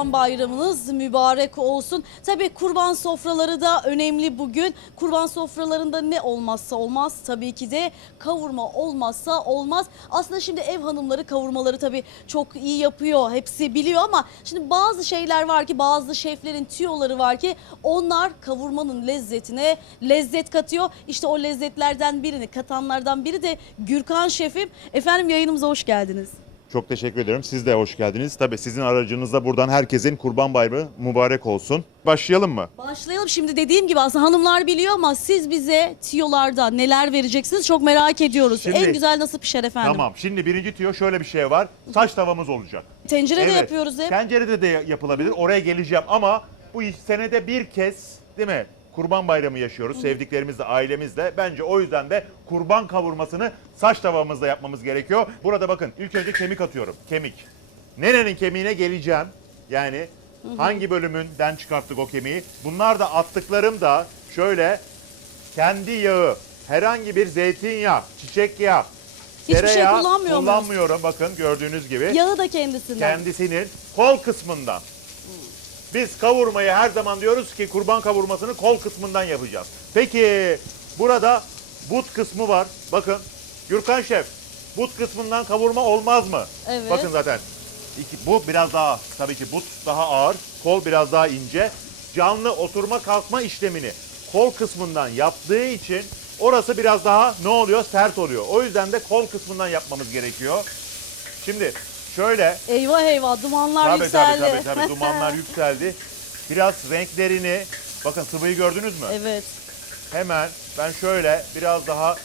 Kurban Bayramınız mübarek olsun. Tabii kurban sofraları da önemli bugün. Kurban sofralarında ne olmazsa olmaz tabii ki de kavurma olmazsa olmaz. Aslında şimdi ev hanımları kavurmaları tabii çok iyi yapıyor. Hepsi biliyor ama şimdi bazı şeyler var ki bazı şeflerin tüyoları var ki onlar kavurmanın lezzetine lezzet katıyor. İşte o lezzetlerden birini katanlardan biri de Gürkan şefim. Efendim yayınımıza hoş geldiniz. Çok teşekkür ederim. Siz de hoş geldiniz. Tabii sizin aracınızda buradan herkesin Kurban Bayramı mübarek olsun. Başlayalım mı? Başlayalım şimdi dediğim gibi aslında hanımlar biliyor ama siz bize tiyolarda neler vereceksiniz çok merak ediyoruz. Şimdi- en güzel nasıl pişer efendim? Tamam. Şimdi birinci tüyo şöyle bir şey var. Saç tavamız olacak. Tencerede yapıyoruz hep. Tencerede de yapılabilir. Oraya geleceğim ama bu iş senede bir kez değil mi? Kurban Bayramı yaşıyoruz sevdiklerimizle, ailemizle. Bence o yüzden de kurban kavurmasını saç tavamızda yapmamız gerekiyor. Burada bakın ilk önce kemik atıyorum. Kemik. Nerenin kemiğine geleceğim. Yani hangi bölümünden çıkarttık o kemiği? Bunlar da attıklarım da şöyle kendi yağı, herhangi bir zeytinyağı, çiçek yağı, Hiçbir şey kullanmıyor kullanmıyorum. Bakın gördüğünüz gibi Yağı da kendisinden. kendisinin kol kısmından. Biz kavurmayı her zaman diyoruz ki kurban kavurmasını kol kısmından yapacağız. Peki burada but kısmı var. Bakın Gürkan Şef but kısmından kavurma olmaz mı? Evet. Bakın zaten iki, bu biraz daha tabii ki but daha ağır, kol biraz daha ince. Canlı oturma kalkma işlemini kol kısmından yaptığı için orası biraz daha ne oluyor? Sert oluyor. O yüzden de kol kısmından yapmamız gerekiyor. Şimdi şöyle Eyvah eyvah dumanlar Tabii yükseldi. tabii tabii tabii dumanlar yükseldi. Biraz renklerini bakın sıvıyı gördünüz mü? evet. Hemen ben şöyle biraz daha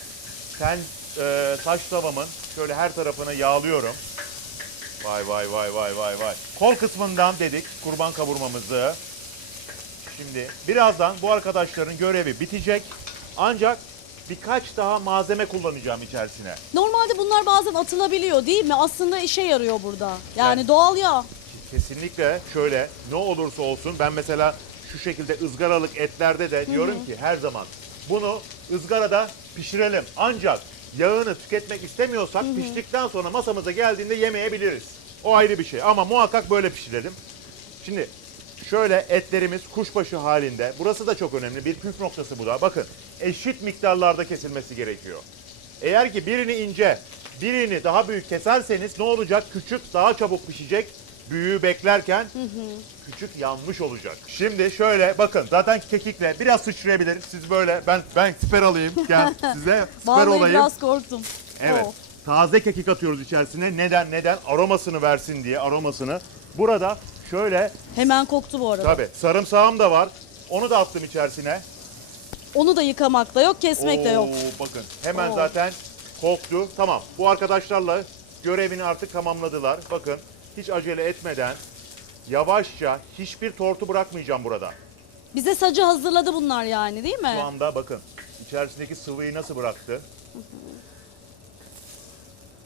ten e, taş tavamın şöyle her tarafını yağlıyorum. Vay vay vay vay vay vay. Kol kısmından dedik kurban kavurmamızı. Şimdi birazdan bu arkadaşların görevi bitecek. Ancak birkaç daha malzeme kullanacağım içerisine. Normalde bunlar bazen atılabiliyor değil mi? Aslında işe yarıyor burada. Yani Evet. doğal yağ. Kesinlikle şöyle ne olursa olsun ben mesela şu şekilde ızgaralık etlerde de diyorum ki her zaman bunu ızgarada pişirelim. Ancak yağını tüketmek istemiyorsak piştikten sonra masamıza geldiğinde yemeyebiliriz. O ayrı bir şey ama muhakkak böyle pişirelim. Şimdi şöyle etlerimiz kuşbaşı halinde. Burası da çok önemli. Bir püf noktası bu da. Bakın eşit miktarlarda kesilmesi gerekiyor. Eğer ki birini ince, birini daha büyük keserseniz ne olacak? Küçük daha çabuk pişecek. Büyüğü beklerken küçük yanmış olacak. Şimdi şöyle bakın zaten kekikle biraz sıçrayabilir. Siz böyle ben ben siper alayım. Gel size siper olayım. biraz korktum. Evet. Oh. Taze kekik atıyoruz içerisine. Neden? Neden? Aromasını versin diye aromasını. Burada şöyle Hemen koktu bu arada. tabii sarımsağım da var. Onu da attım içerisine. Onu da yıkamak da yok, kesmek de yok. Bakın hemen Oo. zaten koktu. Tamam bu arkadaşlarla görevini artık tamamladılar. Bakın hiç acele etmeden yavaşça hiçbir tortu bırakmayacağım burada. Bize sacı hazırladı bunlar yani değil mi? Şu anda bakın içerisindeki sıvıyı nasıl bıraktı.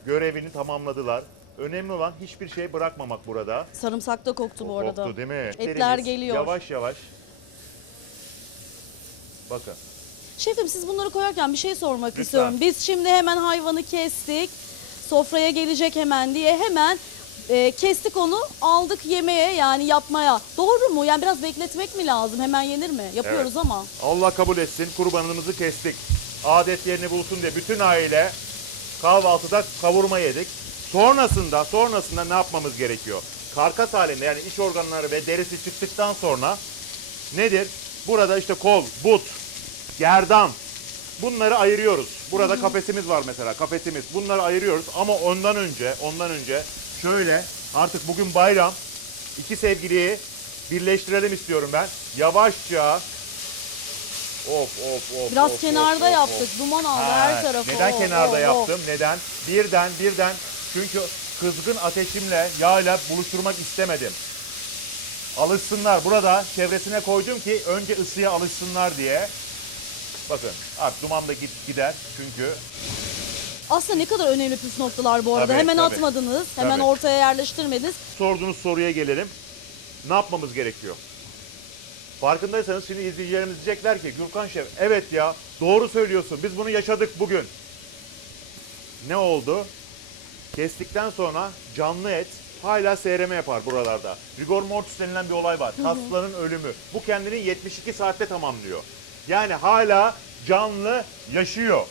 Görevini tamamladılar. Önemli olan hiçbir şey bırakmamak burada. Sarımsak da koktu bu arada. Koktu değil mi? Etler Etlerimiz geliyor. Yavaş yavaş. Bakın. Şefim siz bunları koyarken bir şey sormak Lütfen. istiyorum. Biz şimdi hemen hayvanı kestik. Sofraya gelecek hemen diye hemen e, kestik onu aldık yemeğe yani yapmaya. Doğru mu? Yani biraz bekletmek mi lazım? Hemen yenir mi? Yapıyoruz ama. Allah kabul etsin. Kurbanımızı kestik. Adet yerini bulsun diye bütün aile kahvaltıda kavurma yedik. Sonrasında sonrasında ne yapmamız gerekiyor? Karkas halinde yani iç organları ve derisi çıktıktan sonra nedir? Burada işte kol, but, gerdan bunları ayırıyoruz. Burada kafesimiz var mesela kafesimiz. Bunları ayırıyoruz ama ondan önce ondan önce şöyle artık bugün bayram iki sevgiliyi birleştirelim istiyorum ben. Yavaşça Of of of. Biraz of, kenarda of, of, yaptık. of. Duman aldı Ha, her tarafı. Neden Oh, kenarda oh. yaptım? Neden? Birden birden çünkü kızgın ateşimle yağla buluşturmak istemedim. Alışsınlar. Burada çevresine koydum ki önce ısıya alışsınlar diye. Bakın artık duman da git gider çünkü Aslında ne kadar önemli püf noktalar bu arada. Tabii, hemen tabii. atmadınız. Hemen Tabii. ortaya yerleştirmediniz. sorduğunuz soruya gelelim. Ne yapmamız gerekiyor? Farkındaysanız şimdi izleyicilerimiz diyecekler ki Gürkan Şef evet ya doğru söylüyorsun biz bunu yaşadık bugün. Ne oldu? Kestikten sonra canlı et hala seyreme yapar buralarda. Rigor mortis denilen bir olay var. Kasların ölümü. Bu kendini 72 saatte tamamlıyor. Yani hala canlı yaşıyor.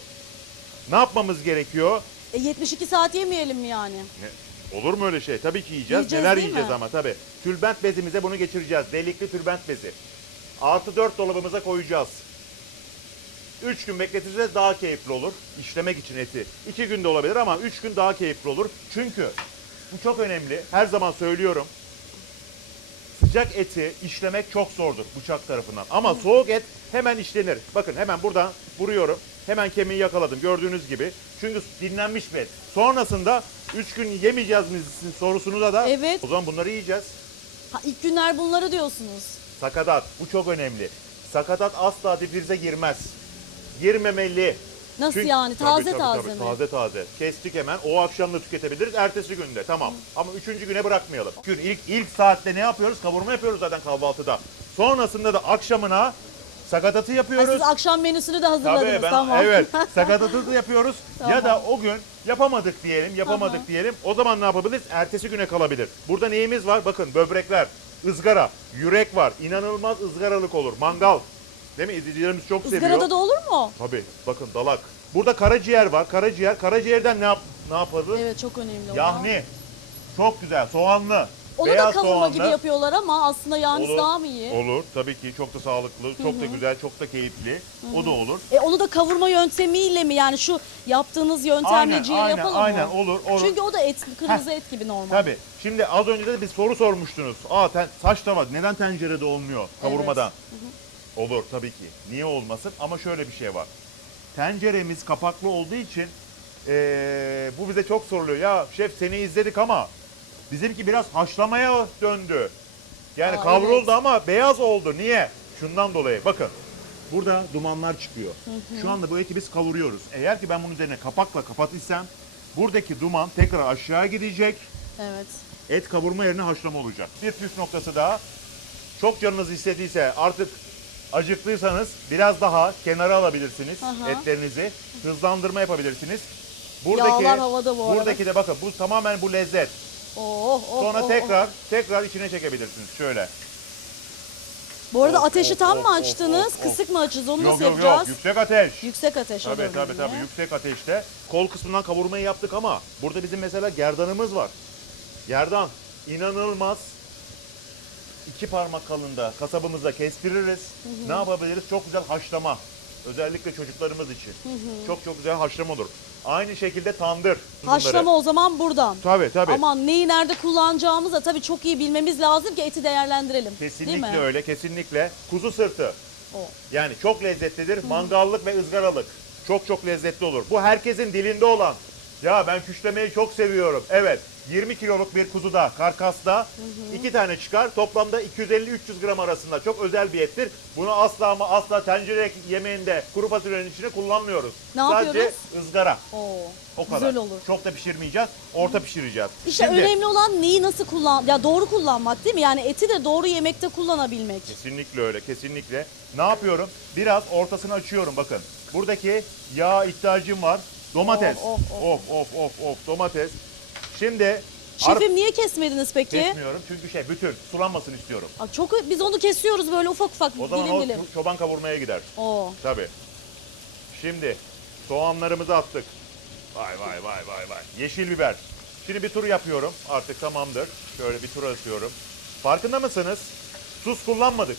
Ne yapmamız gerekiyor? E, 72 saat yemeyelim mi yani? Ne- Olur mu öyle şey? Tabii ki yiyeceğiz. Yiyeceğiz Neler değil yiyeceğiz mi? ama tabii. Tülbent bezimize bunu geçireceğiz. Delikli tülbent bezi. Artı 4 dolabımıza koyacağız. 3 gün bekleteceğiz daha keyifli olur. İşlemek için eti. 2 gün de olabilir ama 3 gün daha keyifli olur. Çünkü bu çok önemli. Her zaman söylüyorum. Sıcak eti işlemek çok zordur bıçak tarafından. Ama soğuk et hemen işlenir. Bakın hemen buradan vuruyorum. Hemen kemiği yakaladım gördüğünüz gibi. Çünkü dinlenmiş bir et. Sonrasında 3 gün yemeyeceğiz mi sizin sorusunu da da Evet. o zaman bunları yiyeceğiz. Ha, ilk günler bunları diyorsunuz. Sakatat bu çok önemli. Sakatat asla difrize girmez. Girmemeli. Nasıl yani? Taze tabii, taze tabii, mi? Taze taze. Kestik hemen. O akşam da tüketebiliriz. Ertesi günde. Tamam. Ama üçüncü güne bırakmayalım. Gün ilk ilk saatte ne yapıyoruz? Kavurma yapıyoruz zaten kahvaltıda. Sonrasında da akşamına sakatatı Ha, yapıyoruz. siz akşam menüsünü de hazırladınız Tabii ben tamam. evet sakatatı da yapıyoruz. Tamam. Ya da o gün yapamadık diyelim, yapamadık Aha. diyelim. O zaman ne yapabiliriz? Ertesi güne kalabilir. Burada neyimiz var? Bakın böbrekler, ızgara, yürek var. İnanılmaz ızgaralık olur. Mangal. Değil mi? İzleyicilerimiz çok seviyor. Izgarada da olur mu? Tabii. Bakın dalak. Burada karaciğer var. Karaciğer. Karaciğerden ne yap ne yaparız? Evet çok önemli. Yahni. Çok güzel. Soğanlı. Onu da beyaz kavurma soğanlı. gibi yapıyorlar ama aslında Olur. daha mı iyi? Olur. Tabii ki çok da sağlıklı, çok da güzel, çok da keyifli. O da olur. E onu da kavurma yöntemiyle mi yani şu yaptığınız yöntemle Aynen, ciğer aynen, yapalım aynen. mı? Olur, olur. Çünkü o da et, kırmızı et gibi normal. Tabii. Şimdi az önce de bir soru sormuştunuz. Aa ten, saç tava neden tencerede olmuyor kavurmadan? Olur tabii ki. Niye olmasın? Ama şöyle bir şey var. Tenceremiz kapaklı olduğu için eee, bu bize çok soruluyor. Ya şef seni izledik ama bizimki biraz haşlamaya döndü. Yani Aa, kavruldu evet. ama beyaz oldu. Niye? Şundan dolayı. Bakın. Burada dumanlar çıkıyor. Şu anda bu eti biz kavuruyoruz. Eğer ki ben bunun üzerine kapakla kapatırsam buradaki duman tekrar aşağı gidecek. Evet. Et kavurma yerine haşlama olacak. Bir püf noktası daha. Çok canınız istediyse artık acıktıysanız biraz daha kenara alabilirsiniz Aha. etlerinizi. Hızlandırma yapabilirsiniz. Yağlar havada bu arada. Buradaki de bakın bu tamamen bu lezzet. Oh, oh, Sonra oh, tekrar oh. tekrar içine çekebilirsiniz şöyle. Bu arada Of, ateşi of, tam of, mı of, açtınız? of, of. Kısık mı açacağız? Onu Yok nasıl yok yok yapacağız? yüksek ateş. Yüksek ateş Tabii alıyorum tabii yine. tabii yüksek ateşte. Kol kısmından kavurmayı yaptık ama burada bizim mesela gerdanımız var. Gerdan inanılmaz iki parmak kalında kasabımızda kestiririz. Ne yapabiliriz? Çok güzel haşlama. Özellikle çocuklarımız için. Çok çok güzel haşlama olur. Aynı şekilde tandır. Haşlama o zaman buradan. Tabii tabii. Ama neyi nerede kullanacağımızı da tabii çok iyi bilmemiz lazım ki eti değerlendirelim. Değil Kesinlikle mi? öyle, kesinlikle. Kuzu sırtı. O. Yani çok lezzetlidir. Mangallık ve ızgaralık. Çok çok lezzetli olur. Bu herkesin dilinde olan. Ya ben küşlemeyi çok seviyorum. Evet. 20 kiloluk bir kuzuda, karkasta iki tane çıkar. Toplamda 250-300 gram arasında. Çok özel bir ettir. Bunu asla ama asla tencere yemeğinde kuru fasulyenin içine kullanmıyoruz. Ne Sadece yapıyoruz? ızgara. Oo, O kadar. Güzel olur. Çok da pişirmeyeceğiz. Orta pişireceğiz. İşte Şimdi- önemli olan neyi nasıl kullan, ya doğru kullanmak değil mi? Yani eti de doğru yemekte kullanabilmek. Kesinlikle öyle, kesinlikle. Ne yapıyorum? Biraz ortasını açıyorum bakın. Buradaki yağ ihtiyacım var. Domates. Of, of, of, of, of, of, domates. Şimdi Şefim niye kesmediniz peki? kesmiyorum çünkü şey bütün sulanmasını istiyorum. Aa, çok biz onu kesiyoruz böyle ufak ufak O zaman dilim o dilim. ço- çoban kavurmaya gider. Oo. Tabii. Şimdi soğanlarımızı attık. Vay vay vay vay vay. Yeşil biber. Şimdi bir tur yapıyorum. Artık tamamdır. Şöyle bir tur atıyorum. Farkında mısınız? Tuz kullanmadık.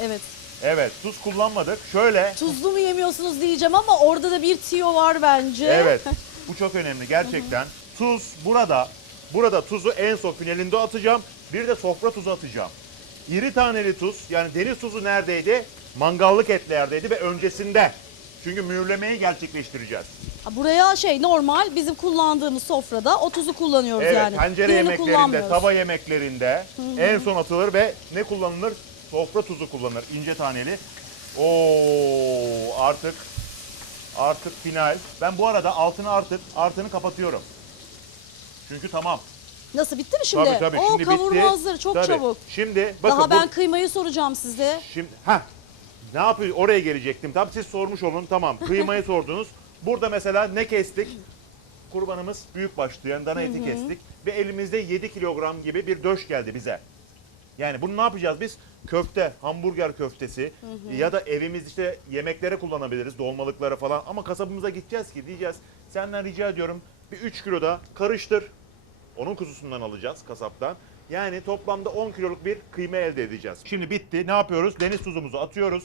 Evet. Evet, tuz kullanmadık. Şöyle Tuzlu mu yemiyorsunuz diyeceğim ama orada da bir tiyo var bence. Evet. Bu çok önemli gerçekten. Tuz burada. Burada tuzu en son finalinde atacağım. Bir de sofra tuzu atacağım. İri taneli tuz yani deniz tuzu neredeydi? Mangallık etlerdeydi ve öncesinde. Çünkü mühürlemeyi gerçekleştireceğiz. Ha, Buraya şey normal bizim kullandığımız sofrada o tuzu kullanıyoruz Evet, yani. tencere Diğerini yemeklerinde, kullanmıyoruz. tava yemeklerinde en son atılır ve ne kullanılır? Sofra tuzu kullanılır, ince taneli. Oo, artık artık final. Ben bu arada altını artık artıını kapatıyorum. Çünkü tamam. Nasıl bitti mi şimdi? Tabii tabii Oo, şimdi kavurma bitti. hazır çok Tabii. çabuk. Şimdi bakın Daha bu- ben kıymayı soracağım size. şimdi ha ne yapıyor? Oraya gelecektim. Tabii siz sormuş olun. Tamam. Kıymayı sordunuz. Burada mesela ne kestik? Kurbanımız büyük başlı yani dana eti kestik. ve elimizde 7 kilogram gibi bir döş geldi bize. Yani bunu ne yapacağız biz? Köfte, hamburger köftesi ya da evimiz işte yemeklere kullanabiliriz, dolmalıklara falan. Ama kasabımıza gideceğiz ki diyeceğiz. Senden rica ediyorum bir 3 kilo da karıştır. Onun kuzusundan alacağız kasaptan. Yani toplamda 10 kiloluk bir kıyma elde edeceğiz. Şimdi bitti. Ne yapıyoruz? Deniz tuzumuzu atıyoruz.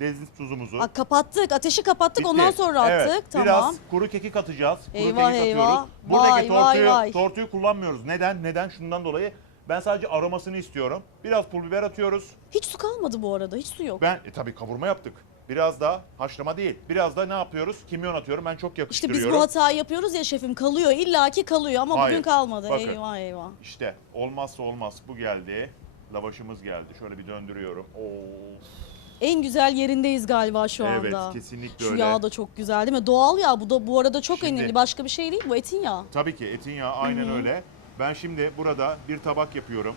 Deniz tuzumuzu. Aa, kapattık. Ateşi kapattık. Bitti. Ondan sonra attık. Evet, Tamam. Biraz kuru kekik atacağız. Kuru Eyvah, kekik eyvah. atıyoruz. Buradaki Vay, vay, tortuyu, vay. tortuyu kullanmıyoruz. Neden? Neden? Şundan dolayı. Ben sadece aromasını istiyorum. Biraz pul biber atıyoruz. Hiç su kalmadı bu arada. Hiç su yok. Ben e, tabii kavurma yaptık. Biraz da haşlama değil. Biraz da ne yapıyoruz? Kimyon atıyorum. Ben çok İşte yakıştırıyorum. biz bu hatayı yapıyoruz ya şefim. Kalıyor. illaki kalıyor ama Hayır. bugün kalmadı. Bakın. Eyvah eyvah. İşte olmazsa olmaz bu geldi. Lavaşımız geldi. Şöyle bir döndürüyorum. Oo. En güzel yerindeyiz galiba şu Evet, anda. kesinlikle Şu öyle. yağ da çok güzel değil mi? Doğal yağ. Bu da bu arada çok Şimdi- önemli. Başka bir şey değil bu etin yağı. Tabii ki etin yağı aynen öyle. Ben şimdi burada bir tabak yapıyorum.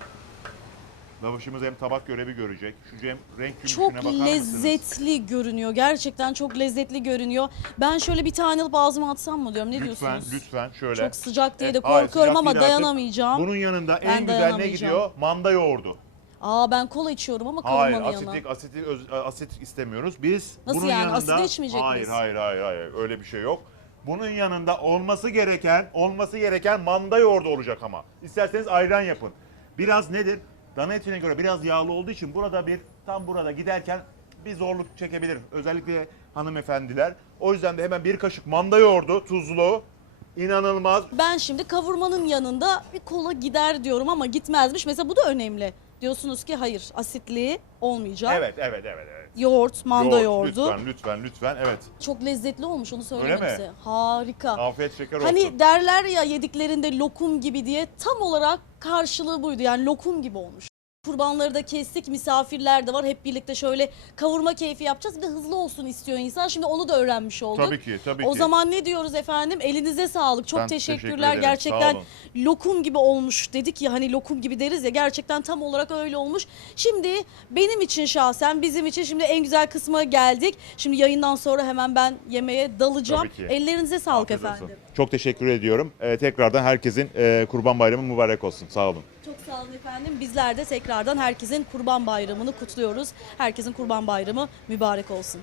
Lavaşımız hem tabak görevi görecek. Şu Cem renk gümüşüne Çok bakar mısınız? lezzetli görünüyor. Gerçekten çok lezzetli görünüyor. Ben şöyle bir tane alıp ağzıma atsam mı diyorum. Ne Lütfen diyorsunuz? lütfen şöyle. Çok sıcak diye de hayır, korkuyorum sıcak ama değil artık. dayanamayacağım. Bunun yanında Ben en güzel ne dayanamayacağım. gidiyor? Manda yoğurdu. Aa ben kola içiyorum ama Hayır, kavurmanın yanına. asitlik, asitlik, öz- asit istemiyoruz. Biz Nasıl bunun yani? yanında... Asidi içmeyecek hayır, miyiz? Hayır, hayır, hayır, Öyle bir şey yok. Bunun yanında olması gereken, olması gereken manda yoğurdu olacak ama. İsterseniz ayran yapın. Biraz nedir? Dana etine göre biraz yağlı olduğu için burada bir, tam burada giderken bir zorluk çekebilir. Özellikle hanımefendiler. O yüzden de hemen bir kaşık manda yoğurdu, tuzlu. inanılmaz. Ben şimdi kavurmanın yanında bir kola gider diyorum ama gitmezmiş. Mesela bu da önemli. Diyorsunuz ki hayır asitli olmayacak. Evet, evet, evet. evet. Yoğurt, manda Yoğurt, yoğurdu. Lütfen, lütfen, lütfen. Evet. Çok lezzetli olmuş onu söyleyeyim mi? Harika. Afiyet şeker olsun. Hani derler ya yediklerinde lokum gibi diye tam olarak karşılığı buydu. Yani lokum gibi olmuş. Kurbanları da kestik, misafirler de var. Hep birlikte şöyle kavurma keyfi yapacağız. Bir de hızlı olsun istiyor insan. Şimdi onu da öğrenmiş olduk. Tabii ki, tabii o ki. zaman ne diyoruz efendim? Elinize sağlık. Çok Ben teşekkür teşekkürler. ederim, Gerçekten olun. lokum gibi olmuş dedik ya hani lokum gibi deriz ya gerçekten tam olarak öyle olmuş. Şimdi benim için şahsen bizim için şimdi en güzel kısma geldik. Şimdi yayından sonra hemen ben yemeğe dalacağım. Tabii ki. Ellerinize sağlık Afiyet olsun. efendim. Çok teşekkür ediyorum. Ee, tekrardan herkesin e, Kurban Bayramı mübarek olsun. Sağ olun. Sağ efendim. Bizler de tekrardan herkesin Kurban Bayramı'nı kutluyoruz. Herkesin Kurban Bayramı mübarek olsun.